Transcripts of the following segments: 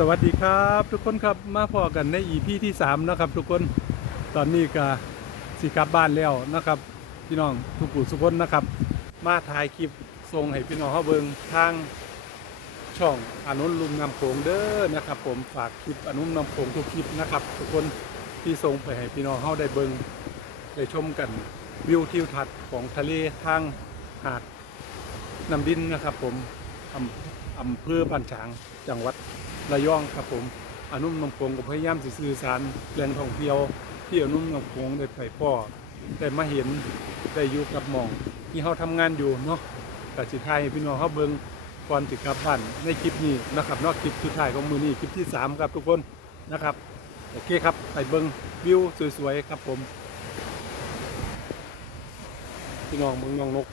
สวัสดีครับทุกคนครับมาพอกันใน EP ที่3นะครับทุกคนตอนนี้ก็สิกลับบ้านแล้วนะครับ พี่น้องทุกผู้ทุกคนนะครับ มาถ่ายคลิปส่งให้พี่น้องเขาเบิงทางช่องอนุลุมนำโขงเด้อนะครับ ผมฝากคลิปอนุนนำโขงทุกคลิปนะครับ ทุกคนที่ส่งไปให้พี่น้องเขาได้เบิงได้ชมกันวิวทิวทัศน์ของทะเลทางหาดน้ำดินนะครับ ผมอำเภอบ้านฉางจังหวัด ระยองครับผมอนุ่มนำโขงกับพยายามสิสื่อสารแหล่งท่องเที่ยว ที่อนุ่มนำโขงได้ไปพ่อได้มาเห็นได้อยู่กับหมอง ที่เขาทำงานอยู่เนาะแต่สิไทายพี่น้องเขาเบิ่งก่อนสิกลับบ้านในคลิปนี้นะครับนอกคลิปสุดท้ายของมือนี้คลิปที่สามครับทุกคนนะครับโอเคครับไปเบิ่งวิวสวยๆครับผมพี่น้องเมืองน้องนก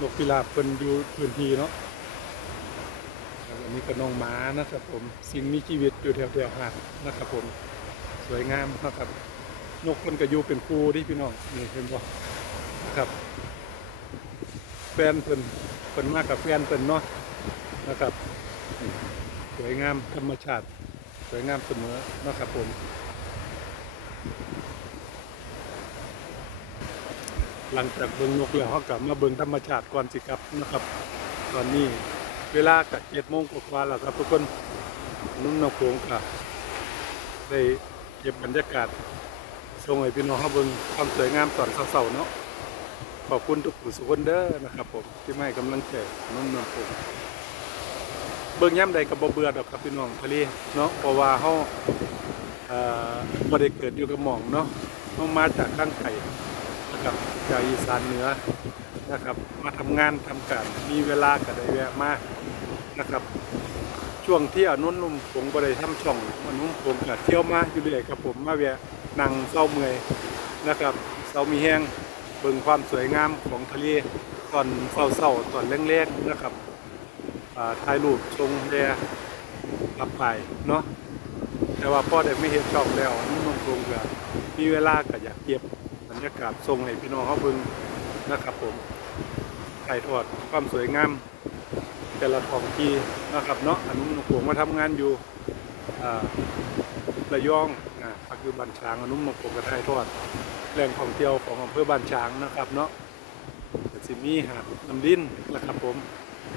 นกพิราบเพิ่นอยู่พื้นที่เนาะ อันนี้ก็น้องหมานะครับผมสิ่งมีชีวิตอยู่แถวๆหาดนะครับผมสวยงามนะครับ นกคนก็อยู่เป็นคู่ที่พี่น้องนี่เห็นบ่นะครับ แฟนเพิ่นเพิ่นมากับแฟนเพิ่นเนาะนะครับ สวยงามธรรมชาติ สวยงามเสมอนะครับผมหลังจากเบิ่งนกแล้วเขากลับมาเบิ่งธรรมชาติก่อนสิครับนะครับ ตอนนี้ เวลากับเจ็ดโมงกว่าแล้วครับทุกคนนุ่มนกโขงค่ะได้เก็บบรรยากาศส่งให้พี่น้องเขาเบิ่งความสวยงามตอนเสาร์ๆเนาะขอบคุณทุกผู้สุคนเด้อนะครับผมที่มาให้กำลังใจนุ่มนกโขงเบิ่งย่ำใดกับบ่เบื่อดอกครับพี่น้องทะเลเนาะเพราะว่าเขาเอ่อบ่ได้เกิดอยู่กับหม่องเนาะเขามาจากข้างไก่นะครับจากอีสานเหนือ นะครับมาทำงานทำการมีเวลาก็ได้แวะมานะครับ ช่วงที่อนุนุ่มผมก็ได้ทช่องอนุนุ่มผมก็เที่ยวมาอยู่เรื่อยครับผมมาแวะนั่งเศร้าเมื่อยนะครับเศร้ามีแห้งเบิ่งความสวยงามของทะเลตอนเศร้าๆตอนแรงๆนะครับอ่าถ่ายรูปชงแดกลับไปเนาะแต่ว่าพ่อได้ไม่เห็นช่องแล้วนุนุ่มผมก็มีเวลาก็อยากเก็บบรรยากาศทรงให้พี่น้องเขาเบิ่ง นะครับผมถ่ายทอดความสวยงาม แต่ละท้องที่นะครับเนาะอนุมงคงมาทำงานอยู่ระยองอ่าพักอยู่บ้านช้างอนุมงคงก็ถ่ายทอดแหล่งท่องเที่ยวของอำเภอบ้านช้างนะครับเนาะสิมีหาดน้ำดินนะครับผม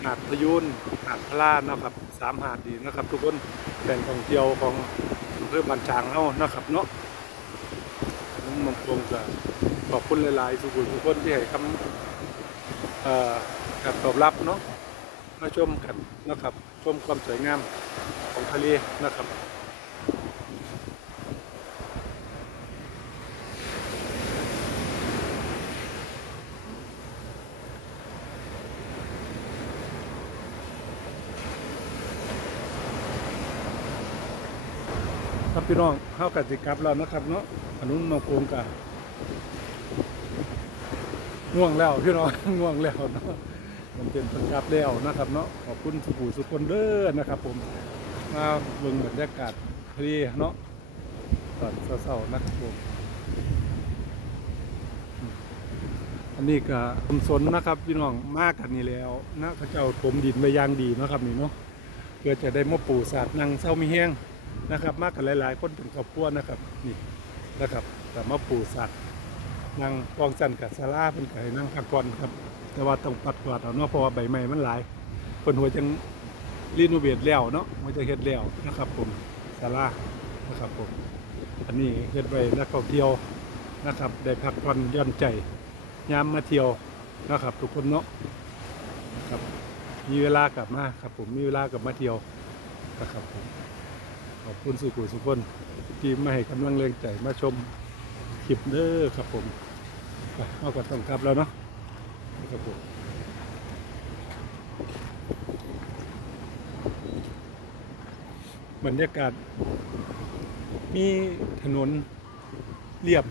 หาดพยูนหาดพลานะครับสามหาดดีนะครับ ทุกคนแหล่งท่องเที่ยวของอำเภอบ้านช้างเฮานะครับเนาะอนุมงคงก็ ขอบคุณหลายๆทุกคนทุกคนที่ให้คำการตอบรับเนาะมาชมกันนะครับ ชมความสวยงามของทะเลนะครับครับพี่น้องเข้ากับสิกลับแล้วนะครับเนาะอนุมาโกงกัน ง่วงแล้วพี่น้องง่วงแล้วเนาะมันเป็นประกลับแล้วนะครับเนาะขอบคุณสุขุสุคนเด้อนะครับ ผมมาเบิ่งบรรยากาศทะเลเนาะตอนเช้าๆนะครับผมอันนี้ก็ชุมสนนะครับพี่น้องมากกันนี่แล้วนะเขาเจ้าถมดินไปอยางดีนะครับนี่เนาะเพื่อจะได้มาปลูกสาดนังเศร้ามีแห้งนะครับ มากกันหลาย ๆ คนเป็นครอบครัวนะครับ นี่นะครับแต่มาปลูกสัตว์ นั่งกองจันกับซาลาเป็นไก่นั่งพักผ่อนครับ แต่ว่าต้องปัดกวาดเอาเนาะเพราะว่าใบไม้มันหลายคนหัวจังรีโนเวทแล้วเนาะหัวจะเฮ็ดแล้วนะครับผมซาลานะครับผมอันนี้เฮ็ดไว้นักท่องเที่ยวนะครับ ได้พักผ่อนย่อนใจยามมาเที่ยวนะครับ ทุกคนเนาะครับมีเวลากลับมาครับ ผมมีเวลากลับมาเที่ยวนะครับผมขอบคุณสุขุสุขคนที่มาให้กำลังแรงใจมาชมคลิปเด้อครับผม เอาก็ต้องกลับแล้วเนาะครับผมบรรยากาศ มีถนนเรียบ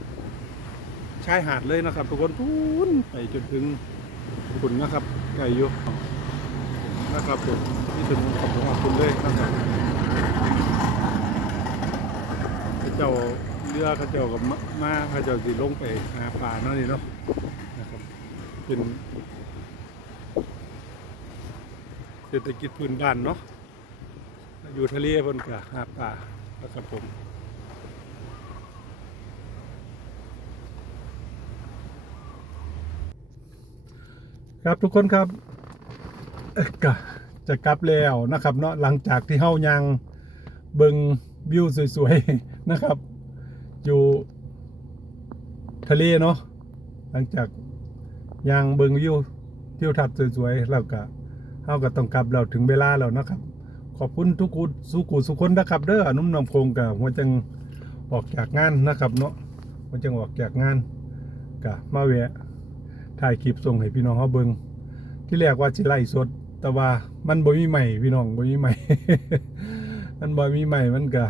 ชายหาดเลยนะครับ ทุกคนทุนไปจนถึงคุณนะครับ ไก่ยู่นะครับผมที่ถนนขอบคุณเลยนะครับเจ้า รือเขาเจ้ากับมาเขาเจ้าสิลงไปหาปลาเนาะนี่เนาะนะครับเป็นเศรษฐกิจพื้นบ้านเนาะอยู่ทะเลพ่นก็หาปลานะครับผมครับทุกคนครับก็จะกลับแล้วนะครับเนาะหลังจากที่เฮายังเบิงวิวสวยๆนะครับ อยู่ทะเลเนาะหลังจากยังเบิงวิวทิวทัศน์สวยๆแล้วก็เฮาก็ต้องกลับแล้วถึงเวลาแล้วนะครับ ขอบคุณทุกคนสุกุสุคนนะครับ เด้อนุ่มนำโคงกับหัวจังออกจากงานนะครับ เนาะหัวจังออกจากงานก็มาแวะถ่ายคลิปส่งให้พี่น้องเขาเบิงที่แรกว่าสิไล่สด แต่ว่ามันบ่มีใหม่พี่น้องบ่มีใหม่ มันบ่มีใหม่มันก็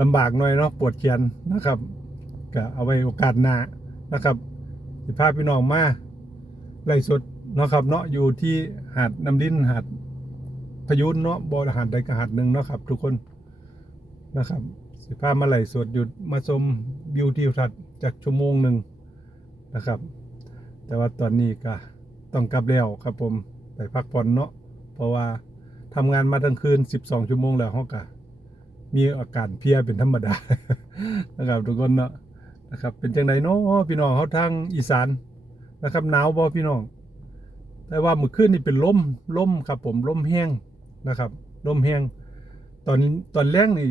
ลำบากหน่อยเนาะปวดเขียนนะครับก็เอาไว้โอกาสหน้านะครับสิพาพี่น้องมาไล่สดเนาะครับเนาะอยู่ที่หาดน้ำลิ้นหาดพยุนเนาะบ่หาดใดก็หาดหนึ่งเนาะครับ ทุกคนนะครับ สิพามาไล่สดหยุดมาชมวิวทิวทัศน์จากชั่วโมงหนึ่งนะครับ แต่ว่าตอนนี้ก็ต้องกลับแล้วครับผมไปพักผ่อนเนาะเพราะว่าทำงานมาทั้งคืน 12 ชั่วโมงแล้วเฮาก็ มีอาการเพียเป็นธรรมดานะครับทุกคนเนาะนะครับเป็นจังไดเนาะพี่น้องเฮาทางอีสานนะครับหนาวบ่พี่น้อง แต่ว่าเมื่อคืนนี่เป็นลมลมครับ ผมลมแห้งนะครับลมแห้งตอนตอนแรกนี่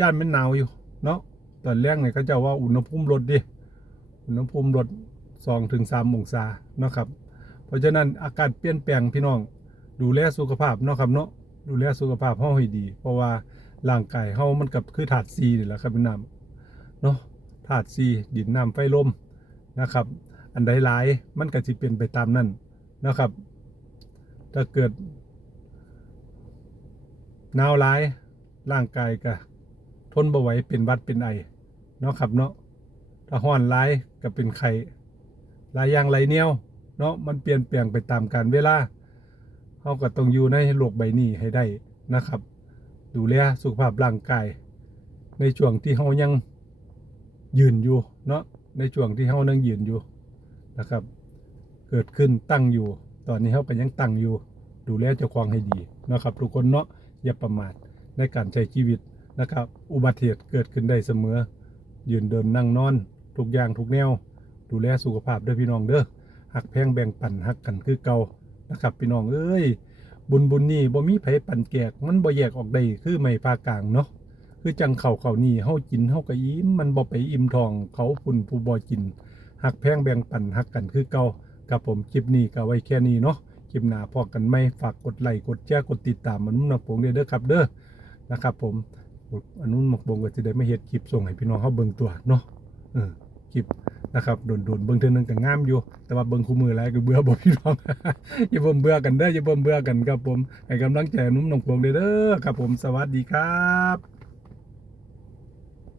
ย่านมันหนาวอยู่ เนาะตอนแรกนี่เขาจะว่าอุณหภูมิลดดิอุณหภูมิลด2ถึง3องศาเนาะครับ เพราะฉะนั้นอากาศเปลี่ยนแปลงพี่น้อง ดูแลสุขภาพเนาะครับเนาะดูแลสุขภาพเฮาให้ดี เพราะว่า ร่างกายเฮามันกับคือถาดซีนี่แหละครับพี่น้ำเนาะถาดซีดินน้ำไฟลมนะครับ อันใดหลายมันก็สิเป็นไปตามนั้นนะครับ ถ้าเกิดหนาวหลายร่างกายก็ทนบ่ไหวเป็นวัดเป็นไอเนาะครับเนาะถ้าห้อนร้ายก็เป็นไข่หลายอย่างหลายแนวเนาะมันเปลี่ยนแปลงไปตามกาลเวลาเขาก็ต้องอยู่ในโลกใบนี้ให้ได้นะครับ ดูแลสุขภาพร่างกาย ในช่วงที่เขายังยืนอยู่เนาะในช่วงที่เขายังยืนอยู่นะครับ เกิดขึ้นตั้งอยู่ ตอนนี้เขาก็ยังตั้งอยู่ ดูแลเจ้าของให้ดีนะครับ ทุกคนเนาะอย่าประมาทในการใช้ชีวิตนะครับ อุบัติเหตุเกิดขึ้นได้เสมอ ยืนเดินนั่งนอน ทุกอย่างทุกแนว ดูแลสุขภาพด้อพี่น้องเด้อหักแพงแบ่งปันหักกันคือเก่านะครับ พี่น้องเอ้ย บุญบุญนี่บ่มีไผปันแกก มันบ่แยกออกได้คือไม่ภาคกลางเนาะคือจังเข่าเขานี่เฮากินเฮาก็อิ่มมันบ่ไปอิ่มทองเขาพุ่นผู้บ่กินหักแพงแบ่งปันหักกันคือเก่ากับผมคลิปนี้ก็ไว้แค่นี้เนาะคลิปหน้าพอกันไหมฝากกดไลค์กดแชร์กดติดตามมันนุ่มนักปงเด้อครับ เด้อนะครับ ผมอันนู้นหมกบงก็จะได้ไม่เฮ็ดคลิปส่งให้พี่น้องเขาเบิ่งตัวเนาะเออ คลิปนะครับโดนๆเบิ่งเทือนึงก็งามอยู่ แต่ว่าเบิ่งคู่มือแล้วก็เบื่อบ่พี่น้อง อย่าเบิ่มเบื่อกันเด้ออย่าเบิ่มเบื่อกันครับผมให้กำลังใจนุ่มน้องพวงเด้อครับผมสวัสดีครับ